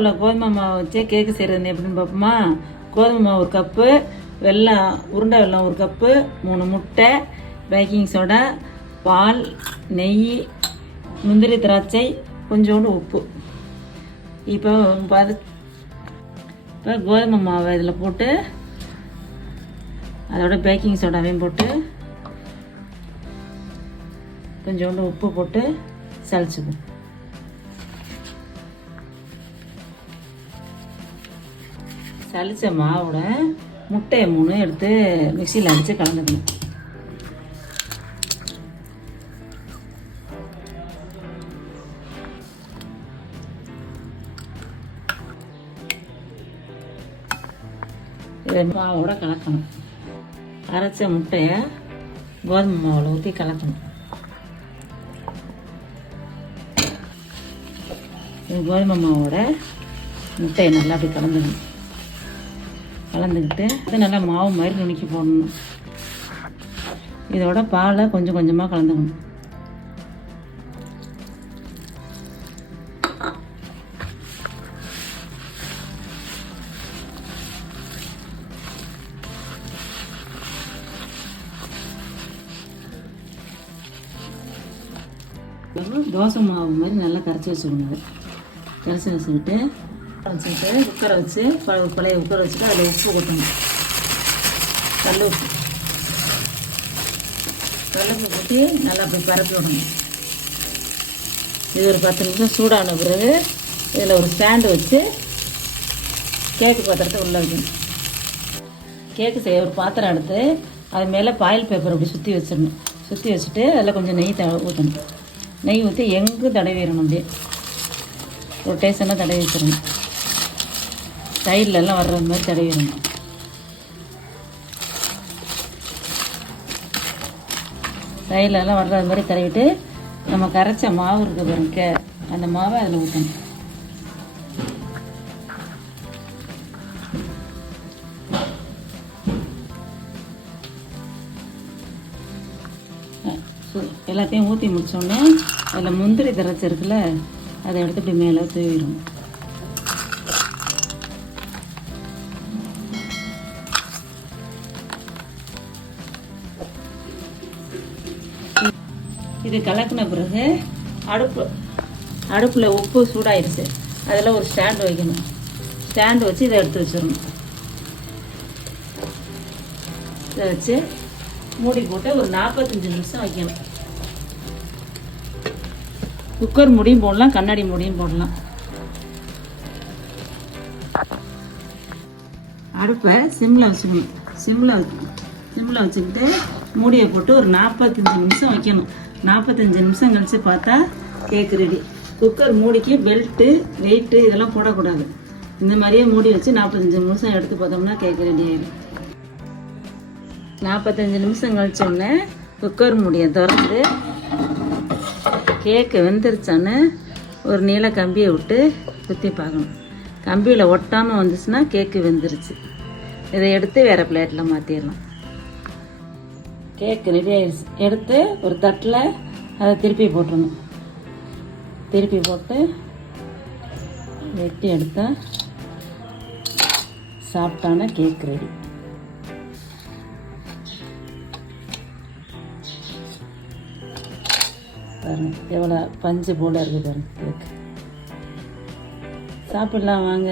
உள்ள கோதுமை மாவு வச்சு கேக்கு செய்கிறது எப்படின்னு பார்ப்போமா. கோதுமை மாவு 1 கப்பு, வெல்லம் உருண்டை வெல்லம் 1 கப்பு, 3 முட்டை, பேக்கிங் சோடா, பால், நெய், முந்திரி திராட்சை, கொஞ்சோண்டு உப்பு. இப்போ கோதுமை மாவை இதில் போட்டு அதோட பேக்கிங் சோடாவையும் போட்டு கொஞ்சோண்டு உப்பு போட்டு சளிச்சுக்கும். சளிச்ச மாவோட முட்டையை 3 எடுத்து மிக்சியில் அடித்து கலந்துக்கணும். இதை மாவோட கலக்கணும். அரைச்ச முட்டையை கோதுமை மாவில் ஊற்றி கலக்கணும். கோதுமை மாவோட முட்டையை நல்லா அப்படி கலந்துக்கிட்டு அது நல்லா மாவு மாதிரி நுணுக்கி போடணும். இதோட பாலை கொஞ்சம் கொஞ்சமாக கலந்துக்கணும். தோசை மாவு மாதிரி நல்லா கரைச்சி வச்சுக்கணும். கரைச்சி வச்சுக்கிட்டு குக்கரை வச்சு பழைய குக்கரை வச்சுட்டு அதில் உப்பு கொட்டணும். கல் உப்பு கொட்டி நல்லா அப்படி பரப்பி விடணும். இது ஒரு 10 நிமிஷம் சூடான பிறகு இதில் ஒரு ஸ்டாண்டு வச்சு கேக்கு பாத்திரத்தை உள்ளே வைக்கணும். கேக்கு செய்ய ஒரு பாத்திரம் எடுத்து அது மேலே பாயில் பேப்பர் அப்படி சுற்றி வச்சிடணும். சுற்றி வச்சுட்டு அதில் கொஞ்சம் நெய் ஊற்றணும். நெய் ஊற்றி எங்கும் தடவிடணும். அப்படியே ரொட்டேஷனாக தடவி வச்சிடணும். சைட்லெல்லாம் வர்ற மாதிரி தடவிடணும். சைட்லெல்லாம் வர்ற மாதிரி தடவிட்டு நம்ம கரைச்ச மாவு இருக்க பாருங்க, அந்த மாவை அதில் ஊற்றணும். எல்லாத்தையும் ஊற்றி முடித்தோடனே அதில் முந்திரி திராட்சை இருக்குல்ல, அதை எடுத்து இப்படி மேலே தூவிடும். இது கலக்கின பிறகு அடுப்பில் உப்பு சூடாயிருச்சு. அதில் ஒரு ஸ்டாண்டு வைக்கணும். ஸ்டாண்டு வச்சு இதை எடுத்து வச்சிடணும். இதை வச்சு மூடி போட்டு ஒரு 45 நிமிஷம் வைக்கணும். குக்கர் மூடியும் போடலாம், கண்ணாடி மூடியும் போடலாம். அடுப்பை சிம்மில் வச்சுக்கணும். சிம்மில் வச்சுக்கிட்டு மூடியை போட்டு ஒரு 45 நிமிஷம் வைக்கணும். 45 நிமிஷம் கழித்து பார்த்தா கேக்கு ரெடி. குக்கர் மூடிக்கு பெல்ட்டு வெயிட்டு இதெல்லாம் போடக்கூடாது. இந்த மாதிரியே மூடி வச்சு 45 நிமிஷம் எடுத்து பார்த்தோம்னா கேக்கு ரெடி ஆகிடும். 45 நிமிஷம் கழிச்சோடனே குக்கர் மூடியை திறந்து கேக்கு வெந்துருச்சான்னு ஒரு நீல கம்பியை விட்டு குத்தி பார்க்கணும். கம்பியில் ஒட்டாமல் வந்துச்சுன்னா கேக்கு வெந்துருச்சு. இதை எடுத்து வேறு பிளேட்டில் மாற்றிடலாம். கேக்கு ரெடி ஆயிடுச்சு. எடுத்து ஒரு தட்டில் அதை திருப்பி போட்டுடணும். திருப்பி போட்டு வெட்டி எடுத்தால் சாஃப்டான கேக் ரெடி. பாருங்க எவ்வளோ பஞ்சு போல இருக்குது பாருங்க கேக். சாப்பிடலாம் வாங்க.